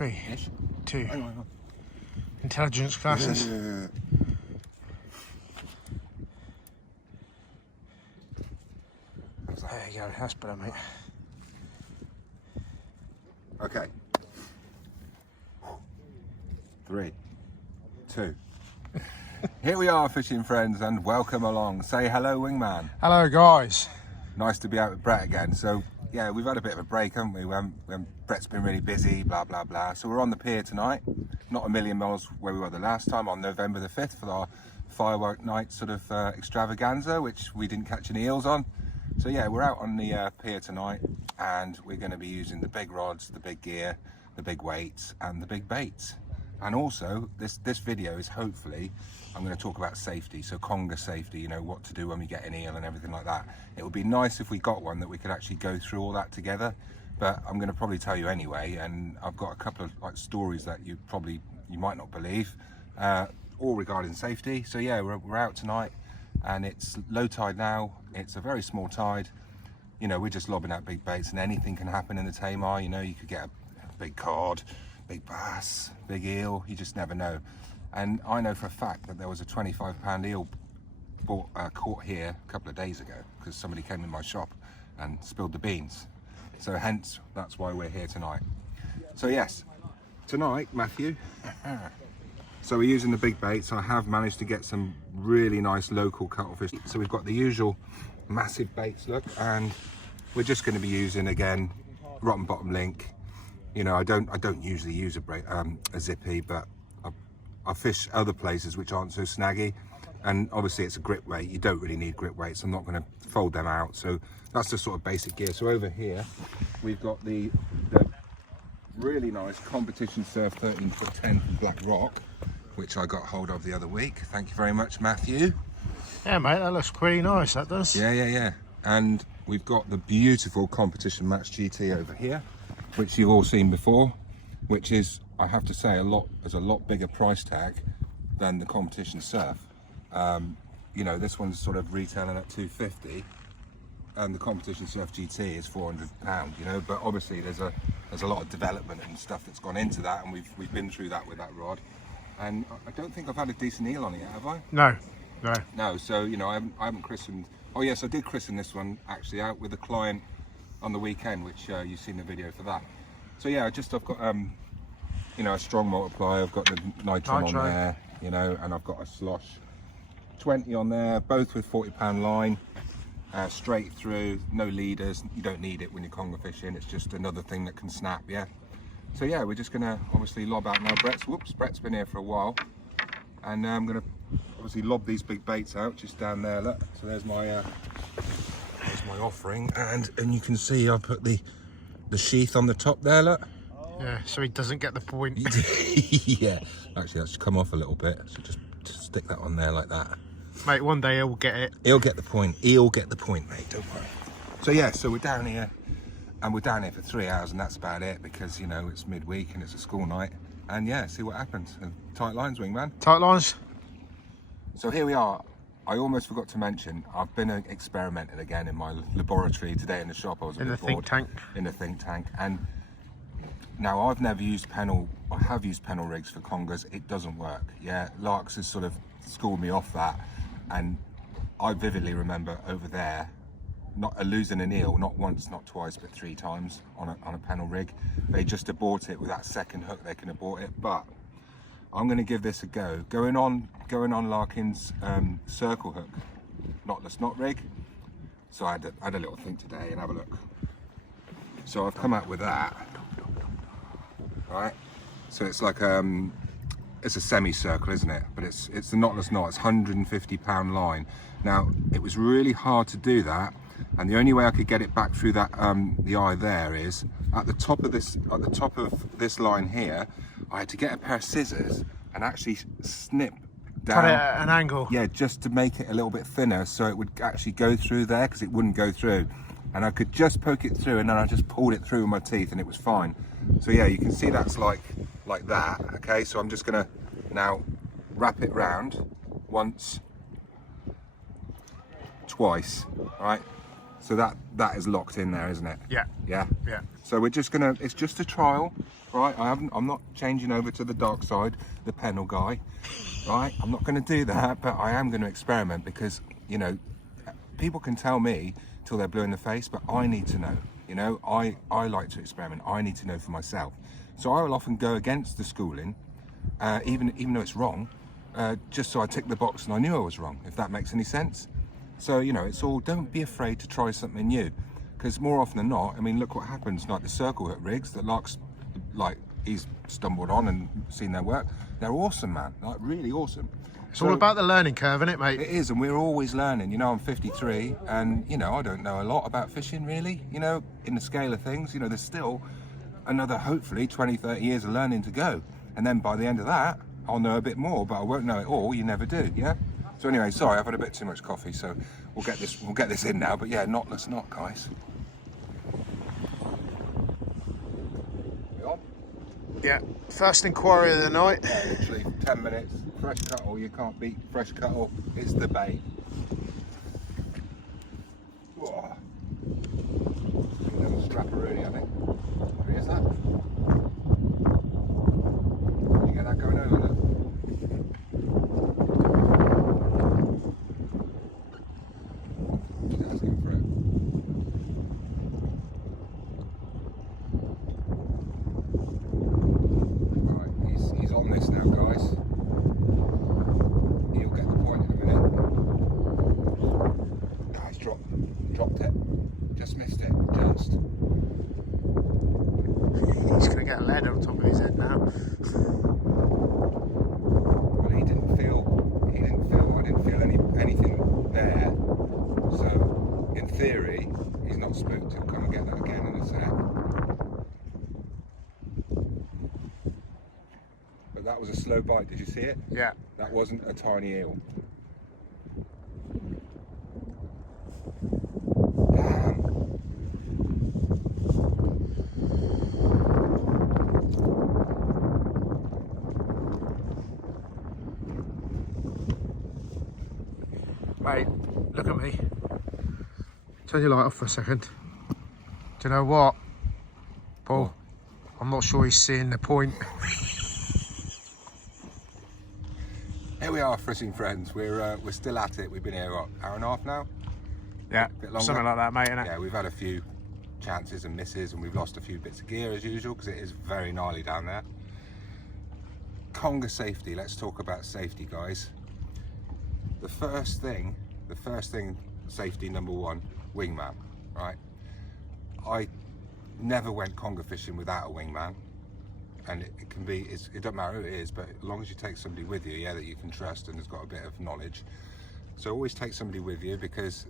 3, 2. Hang on. Intelligence classes. Yeah. There you go, that's better, mate. Okay. 3, 2. Here we are, fishing friends, and welcome along. Say hello, wingman. Hello, guys. Nice to be out with Brett again. So, yeah, we've had a bit of a break, haven't we? Brett's been really busy, blah, blah, blah. So we're on the pier tonight. Not a million miles where we were the last time, on November the 5th for our firework night sort of extravaganza, which we didn't catch any eels on. So yeah, we're out on the pier tonight, and we're going to be using the big rods, the big gear, the big weights, and the big baits. And also, this video is hopefully, I'm going to talk about safety, so conger safety, you know, what to do when we get an eel and everything like that. It would be nice if we got one that we could actually go through all that together, but I'm going to probably tell you anyway, and I've got a couple of like stories that you might not believe, all regarding safety. So yeah, we're out tonight, and it's low tide now. It's a very small tide. You know, we're just lobbing out big baits, and anything can happen in the Tamar. You know, you could get a big cod, big bass, big eel, you just never know. And I know for a fact that there was a 25-pound eel caught here a couple of days ago because somebody came in my shop and spilled the beans. So hence, that's why we're here tonight. So yes, tonight, Matthew, so we're using the big baits. I have managed to get some really nice local cuttlefish. So we've got the usual massive baits, look, and we're just going to be using, again, rotten bottom link. You know, I don't usually use a zippy, but I fish other places which aren't so snaggy, and obviously it's a grip weight. You don't really need grip weights. I'm not going to fold them out, so that's the sort of basic gear. So over here we've got the really nice competition surf 13'10" from Black Rock, which I got hold of the other week. Thank you very much, Matthew. Yeah, mate, that looks pretty nice, that does. Yeah. And we've got the beautiful Competition Match GT over here, which you've all seen before, which is, I have to say, is a lot bigger price tag than the Competition Surf. You know, this one's sort of retailing at $250, and the Competition Surf GT is £400. You know, but obviously there's a lot of development and stuff that's gone into that, and we've been through that with that rod. And I don't think I've had a decent eel on it yet, have I? No. So you know, I haven't christened. Oh yes, I did christen this one actually out with a client on the weekend, which you've seen the video for that. So yeah, I've got you know, a strong multiplier. I've got the nitro on there, you know, and I've got a slosh 20 on there, both with 40-pound line, straight through, no leaders. You don't need it when you're conger fishing. It's just another thing that can snap. Yeah. So yeah, we're just gonna obviously lob out now. Brett's been here for a while, and I'm gonna obviously lob these big baits out just down there. Look, so there's my offering, and you can see I've put the sheath on the top there. Look. Yeah, so he doesn't get the point. Yeah, actually that's come off a little bit, so just stick that on there like that. Mate, one day he'll get it. He'll get the point. He'll get the point, mate. Don't worry. So yeah, so we're down here. And we're down here for 3 hours, and that's about it, because you know it's midweek and it's a school night. And yeah, see what happens. And tight lines, wingman. Tight lines. So here we are. I almost forgot to mention, I've been experimenting again in my laboratory today in the shop. I was in the think tank. In the think tank. And now I've never used pennel. I have used pennel rigs for congers. It doesn't work. Yeah, Larks has sort of schooled me off that, and I vividly remember over there not losing an eel, not once, not twice, but 3 times on a pennel rig. They just abort it with that second hook. They can abort it, but I'm going to give this a go. Going on Larkin's circle hook, knotless knot rig. So I had a little think today, and have a look. So I've come out with that. Right. So it's like it's a semicircle, isn't it? But it's the knotless knot. It's 150-pound line. Now it was really hard to do that. And the only way I could get it back through that the eye there is at the top of this line here. I had to get a pair of scissors and actually snip down. Cut it at an angle. Yeah, just to make it a little bit thinner, so it would actually go through there, because it wouldn't go through. And I could just poke it through, and then I just pulled it through with my teeth, and it was fine. So yeah, you can see that's like that. Okay, so I'm just gonna now wrap it round once, twice, right? So that is locked in there, isn't it? Yeah. Yeah. Yeah. So we're just gonna, it's just a trial, right? I'm not changing over to the dark side, the panel guy, right? I'm not gonna do that, but I am gonna experiment because, you know, people can tell me till they're blue in the face, but I need to know, you know, I like to experiment. I need to know for myself. So I will often go against the schooling, even though it's wrong, just so I tick the box and I knew I was wrong, if that makes any sense. So, you know, it's all, don't be afraid to try something new, because more often than not, I mean, look what happens, like the circle hook rigs that Lark's, like, he's stumbled on and seen their work. They're awesome, man, like really awesome. It's all about the learning curve, isn't it, mate? It is, and we're always learning. You know, I'm 53, and, you know, I don't know a lot about fishing, really. You know, in the scale of things, you know, there's still another, hopefully, 20, 30 years of learning to go. And then by the end of that, I'll know a bit more, but I won't know it all. You never do, yeah? So anyway, sorry, I've had a bit too much coffee, so we'll get this in now. But yeah, let's not, guys. We on? Yeah. First inquiry of the night. Yeah, literally 10 minutes. Fresh cuttle, you can't beat fresh cuttle. It's the bait. Whoa. A little strapperoonie, I think. Where is that? You get that going over there? He's asking for it. Alright, he's on this now, guys. He'll get the point in a minute. Ah, he's dropped it. Just missed it, just. He's going to get a lead on top of his head now. Well, I didn't feel anything there. So, in theory, he's not spooked. He'll come and get that again in a sec. But that was a slow bite. Did you see it? Yeah. That wasn't a tiny eel. Damn. Mate, look at me. Turn your light off for a second. Do you know what, Paul? I'm not sure he's seeing the point. Here we are, fishing friends. We're still at it. We've been here, what, hour and a half now? Yeah, Bit longer. something like that, mate, innit? Yeah, we've had a few chances and misses, and we've lost a few bits of gear as usual because it is very gnarly down there. Conger safety. Let's talk about safety, guys. The first thing, safety number one, wingman, right? I never went conger fishing without a wingman, and it can be, it doesn't matter who it is, but as long as you take somebody with you, yeah, that you can trust and has got a bit of knowledge. So always take somebody with you, because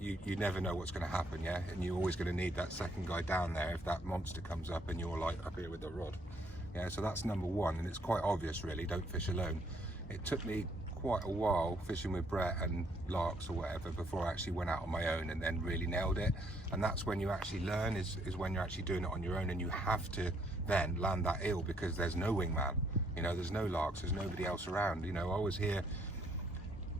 you never know what's going to happen, yeah, and you're always going to need that second guy down there if that monster comes up and you're like up here with the rod. Yeah, so that's number one, and it's quite obvious, really. Don't fish alone. It took me quite a while fishing with Brett and Larks or whatever before I actually went out on my own and then really nailed it. And that's when you actually learn, is when you're actually doing it on your own, and you have to then land that eel because there's no wingman, you know, there's no Larks, there's nobody else around. You know, I was here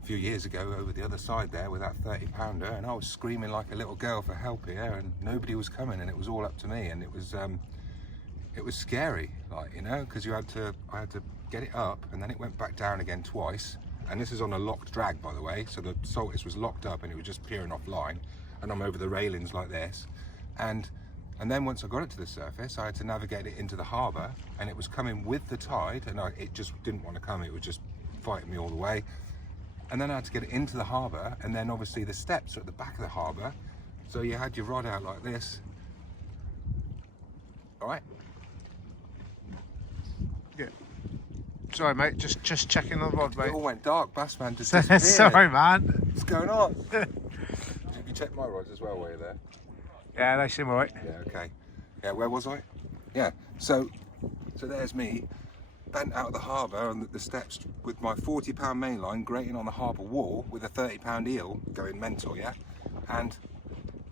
a few years ago over the other side there with that 30-pounder, and I was screaming like a little girl for help here, and nobody was coming, and it was all up to me, and it was scary, like, you know, because I had to get it up, and then it went back down again twice. And this is on a locked drag, by the way, so the Saltis was locked up and it was just peering off line, and I'm over the railings like this, and then once I got it to the surface, I had to navigate it into the harbour, and it was coming with the tide, and it just didn't want to come. It was just fighting me all the way, and then I had to get it into the harbour, and then obviously the steps are at the back of the harbour, so you had your rod out like this. All right. Yeah. Sorry, mate. Just checking the rod, mate. It all went dark. Bassman just disappeared. Sorry, man. What's going on? Have you checked my rods as well while you're there? Yeah, they seem alright. Yeah. Okay. Yeah. Where was I? Yeah. So there's me, bent out of the harbour on the steps with my 40-pound main line grating on the harbour wall with a 30-pound eel going mental. Yeah. And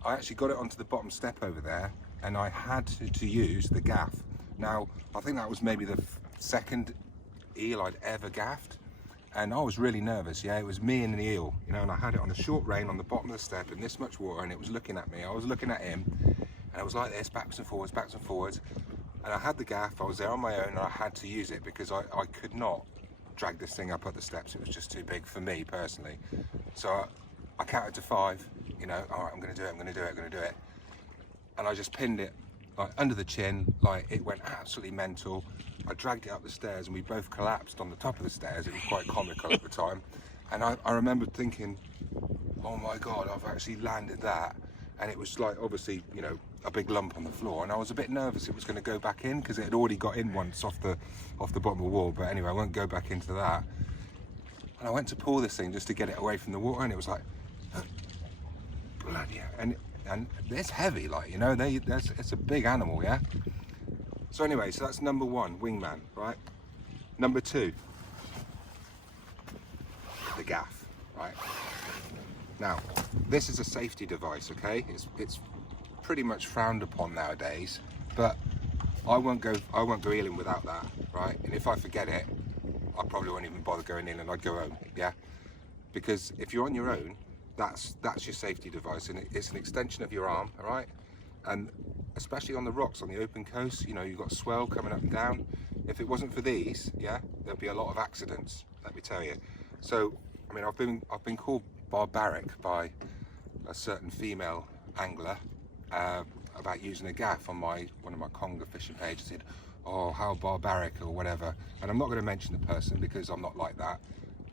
I actually got it onto the bottom step over there, and I had to use the gaff. Now, I think that was maybe the second eel I'd ever gaffed, and I was really nervous. Yeah, it was me and the eel, you know, and I had it on a short rein on the bottom of the step in this much water, and it was looking at me. I was looking at him, and I was like this, backwards and forwards, and I had the gaff. I was there on my own, and I had to use it because I could not drag this thing up the steps. It was just too big for me personally. So I counted to 5, you know, all right, I'm gonna do it, and I just pinned it like under the chin, like it went absolutely mental. I dragged it up the stairs, and we both collapsed on the top of the stairs. It was quite comical at the time, and I remember thinking, oh my God, I've actually landed that. And it was like, obviously, you know, a big lump on the floor, and I was a bit nervous it was going to go back in because it had already got in once off the bottom of the wall. But anyway, I won't go back into that. And I went to pull this thing just to get it away from the water, and it was like, bloody hell. And it's heavy, like, you know, it's a big animal, yeah. So anyway, so that's number 1, wingman, right? Number 2, the gaff, right? Now, this is a safety device, okay? It's pretty much frowned upon nowadays, but I won't go eeling without that, right? And if I forget it, I probably won't even bother going in, and I'd go home, yeah? Because if you're on your own, that's your safety device, and it's an extension of your arm, all right? And especially on the rocks on the open coast, you know, you've got swell coming up and down. If it wasn't for these, yeah, there'd be a lot of accidents, let me tell you. So, I mean, I've been called barbaric by a certain female angler about using a gaff on one of my Conger fishing pages. Said, oh, how barbaric, or whatever. And I'm not going to mention the person because I'm not like that.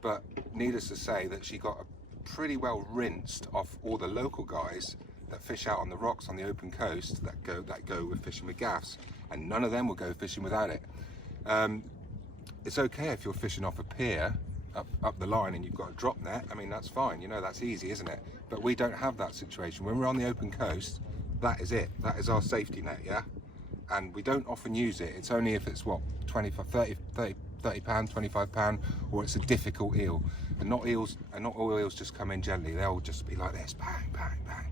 But needless to say that she got pretty well rinsed off all the local guys that fish out on the rocks on the open coast that go with fishing with gaffs, and none of them will go fishing without it. It's okay if you're fishing off a pier up the line and you've got a drop net. I mean, that's fine, you know, that's easy, isn't it? But we don't have that situation. When we're on the open coast, that is it. That is our safety net, yeah? And we don't often use it. It's only if it's what, 25, 30 pound, 25 pound, or it's a difficult eel. And not all eels just come in gently. They'll just be like this, bang, bang, bang.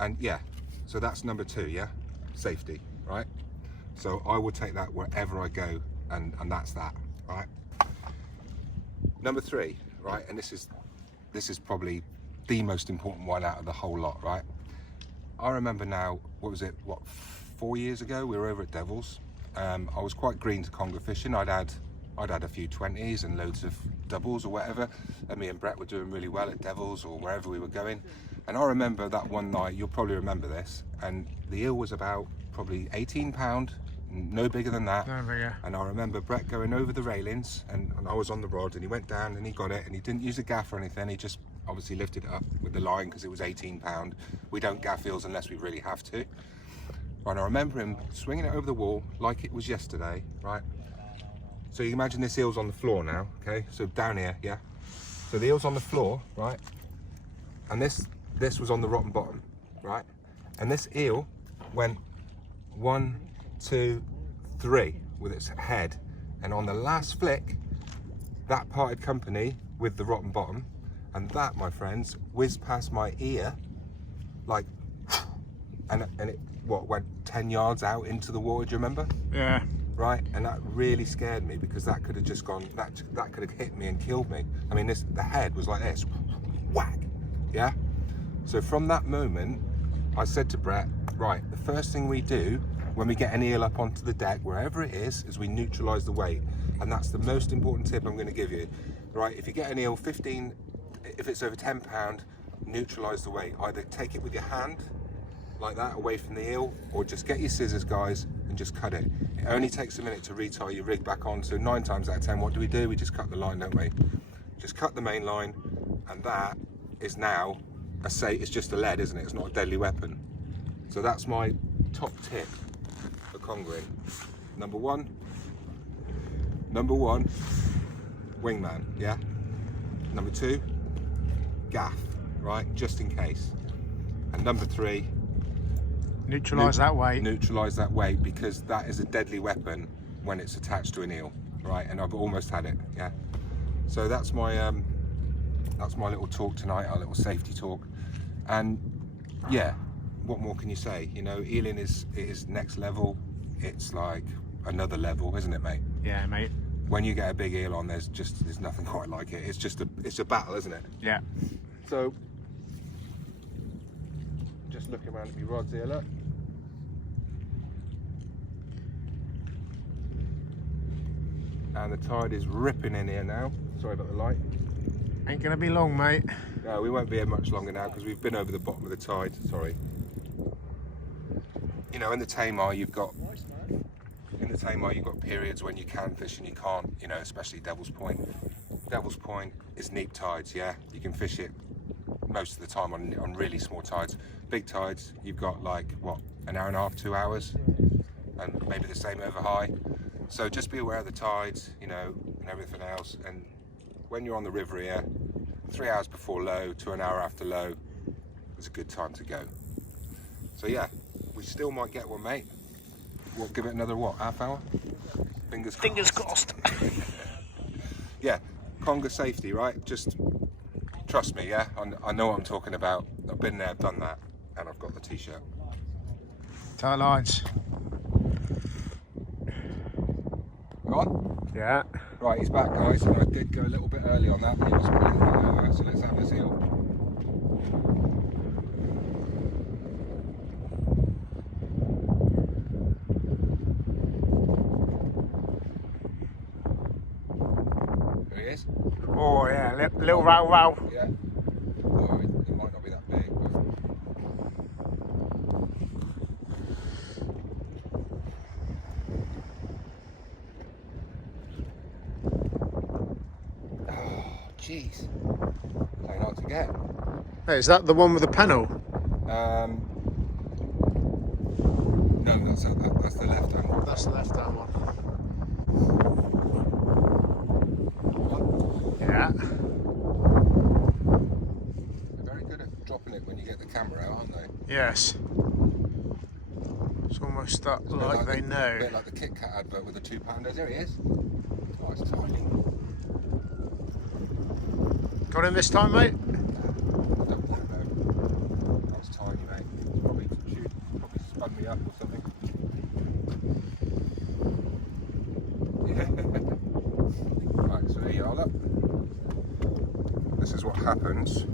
And yeah, so that's number 2, yeah? Safety, right? So I will take that wherever I go, and that's that, right? Number 3, right? And this is probably the most important one out of the whole lot, right? I remember now, what was it, 4 years ago, we were over at Devil's. I was quite green to conger fishing. I'd had a few 20s and loads of doubles or whatever, and me and Brett were doing really well at Devil's or wherever we were going. And I remember that one night, you'll probably remember this, and the eel was about probably 18 pound, no bigger than that. No bigger. And I remember Brett going over the railings, and I was on the rod, and he went down and he got it, and he didn't use a gaff or anything. He just obviously lifted it up with the line because it was 18 pound. We don't gaff eels unless we really have to. And I remember him swinging it over the wall like it was yesterday, right? So you imagine this eel's on the floor now, okay? So down here, yeah? So the eel's on the floor, right? And this was on the rotten bottom, right? And this eel went 1, 2, 3 with its head. And on the last flick, that parted company with the rotten bottom, and that, my friends, whizzed past my ear, like, and it, what, went 10 yards out into the water, do you remember? Yeah. Right, and that really scared me because that could have just gone, that could have hit me and killed me. I mean, the head was like this, whack, yeah? So from that moment, I said to Brett, right, the first thing we do when we get an eel up onto the deck, wherever it is we neutralise the weight. And that's the most important tip I'm going to give you. Right, if you get an eel 15, if it's over 10 pound, neutralise the weight. Either take it with your hand, like that, away from the eel, or just get your scissors, guys, and just cut it. It only takes a minute to retie your rig back on, so 9 times out of 10, what do? We just cut the line, don't we? Just cut the main line, and that is now, it's just a lead, isn't it? It's not a deadly weapon. So that's my top tip for congering. Number one, wingman, yeah? Number 2, gaff, right, just in case. And number 3, neutralise that weight. Neutralise that weight, because that is a deadly weapon when it's attached to an eel, right? And I've almost had it, yeah? So that's my little talk tonight, our little safety talk. And yeah, what more can you say? You know, eeling is next level. It's like another level, isn't it, mate? Yeah, mate. when you get a big eel on, there's nothing quite like it. It's a battle, isn't it? Yeah. So just looking around at my rods here, look. And the tide is ripping in here now. Sorry about the light. Ain't gonna be long, mate. No, we won't be here much longer now because we've been over the bottom of the tide. Sorry. You know, in the Tamar you've got periods when you can fish and you can't. You know, especially Devil's Point. Devil's Point is neap tides. Yeah, you can fish it most of the time on really small tides. Big tides, you've got like what, an hour and a half, 2 hours, and maybe the same over high. So just be aware of the tides, you know, and everything else. And when you're on the river here, 3 hours before low to an hour after low is a good time to go. So yeah, we still might get one, mate. We'll give it another, what, half hour? Fingers crossed. Fingers crossed. Yeah, Conger safety, right? Just trust me, yeah? I know what I'm talking about. I've been there, done that, and I've got the t-shirt. Tight lines. Go on? Yeah. Right, he's back, guys, and I did go a little bit early on that, but he was pulling right over, so let's have a seal. There he is. Oh yeah, little row. Yeah. Oh, it might not be that big, but... Jeez, playing hard to get. Hey, is that the one with the panel? No, that's the left hand one. That's the left-hand one. Yeah. They're very good at dropping it when you get the camera out, aren't they? Yes. It's almost that It's a bit like they A know. bit like the Kit Kat advert with the 2 pounders. There he is. Oh, it's tiny. Got him this time, mate? I don't quite know. That's tiny, mate. It's probably spun me up or something. Right, so there you are, look. This is what happens.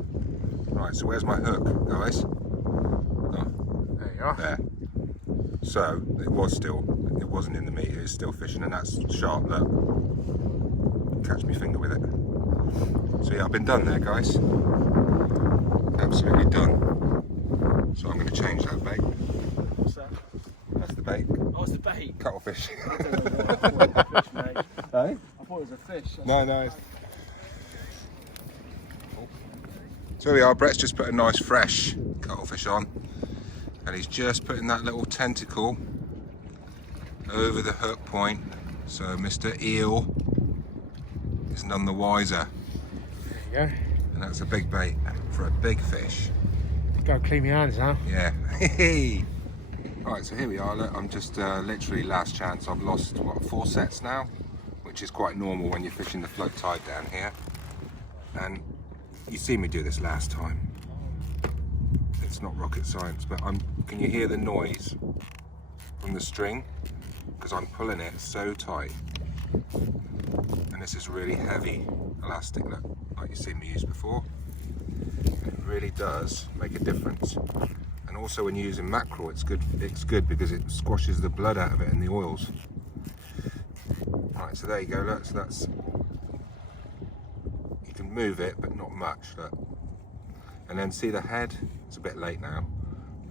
Right, so where's my hook, guys? Oh, There you are. there. So it wasn't in the meat, it was still fishing, and that's sharp, look. Catch me finger with it. So yeah, I've been done there, guys. Absolutely done. So I'm going to change that bait. What's that? That's the bait. Oh, it's the bait. Cuttlefish. I don't know what I thought it was a fish, mate. Hey? I thought it was a fish. No. So here we are, Brett's just put a nice fresh cuttlefish on. And he's just putting that little tentacle over the hook point. So Mr. Eel is none the wiser. There you go. And that's a big bait for a big fish. Go clean your hands now. Yeah. Right, so here we are. Look, I'm just literally last chance. I've lost, what, 4 sets now, which is quite normal when you're fishing the float tide down here. And you see me do this last time. It's not rocket science, but can you hear the noise from the string? Because I'm pulling it so tight. And this is really heavy elastic, look, like you've seen me use before. It really does make a difference. And also when you're using mackerel, it's good because it squashes the blood out of it and the oils. Right, so there you go, look, so that's, you can move it, but not much, look. And then see the head, it's a bit late now,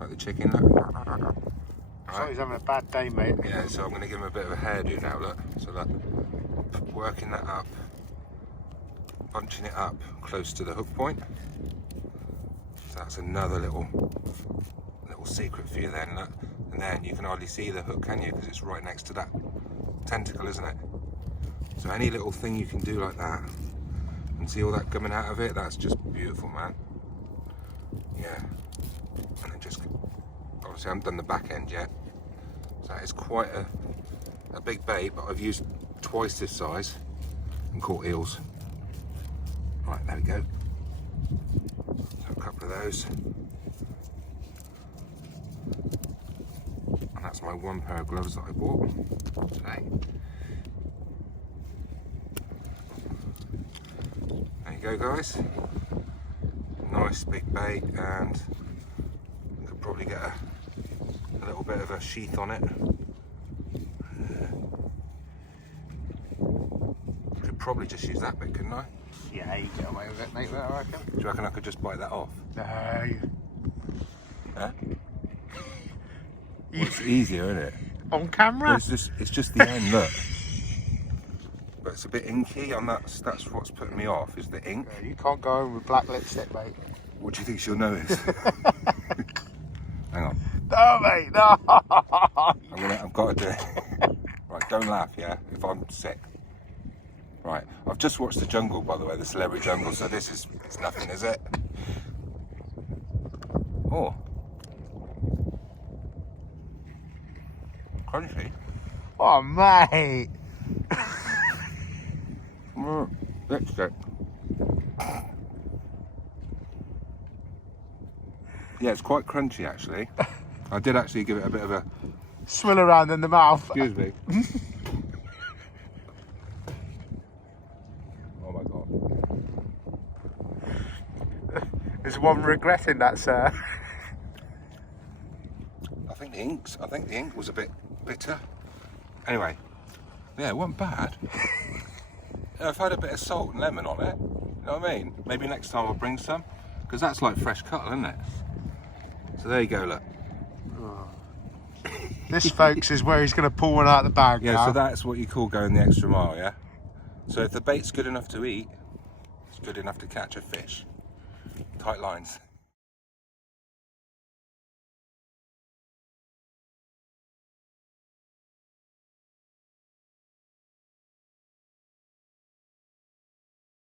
like the chicken, look. It's like he's having a bad day, mate. Yeah, so I'm going to give him a bit of a hairdo now, look. So look, working that up, bunching it up close to the hook point. So that's another little secret for you then, look. And then you can hardly see the hook, can you? Because it's right next to that tentacle, isn't it? So any little thing you can do like that, and see all that coming out of it, that's just beautiful, man. Yeah. And then just, obviously I haven't done the back end yet. So that is quite a big bait, but I've used twice this size and caught eels. Right, there we go. So a couple of those. And that's my 1 pair of gloves that I bought today. go, guys. Nice big bait, and could probably get a little bit of a sheath on it. Could probably just use that bit, couldn't I? Yeah, you get away with it, mate, I reckon. Do you reckon I could just bite that off? No. Huh? Well, it's easier, isn't it? On camera? Well, it's just the end, look. But it's a bit inky, and that's what's putting me off, is the ink. You can't go home with black lipstick, mate. What do you think she'll notice? Hang on. No, mate, no! I've got to do it. Right, don't laugh, yeah, if I'm sick. Right, I've just watched The Jungle, by the way, the Celebrity Jungle, so it's nothing, is it? Oh. Crunchy. Oh, mate! Lipstick. Yeah, it's quite crunchy, actually. I did actually give it a bit of a... Swill around in the mouth. Excuse me. Oh my god. There's one regretting that, sir. I think the ink was a bit bitter. Anyway, yeah, it wasn't bad. I've had a bit of salt and lemon on it. You know what I mean? Maybe next time I'll bring some, because that's like fresh cuttle, isn't it? So there you go, look. This, folks, is where he's going to pull one out of the bag. Yeah, now. so that's what you call going the extra mile, yeah? So if the bait's good enough to eat, it's good enough to catch a fish. Tight lines.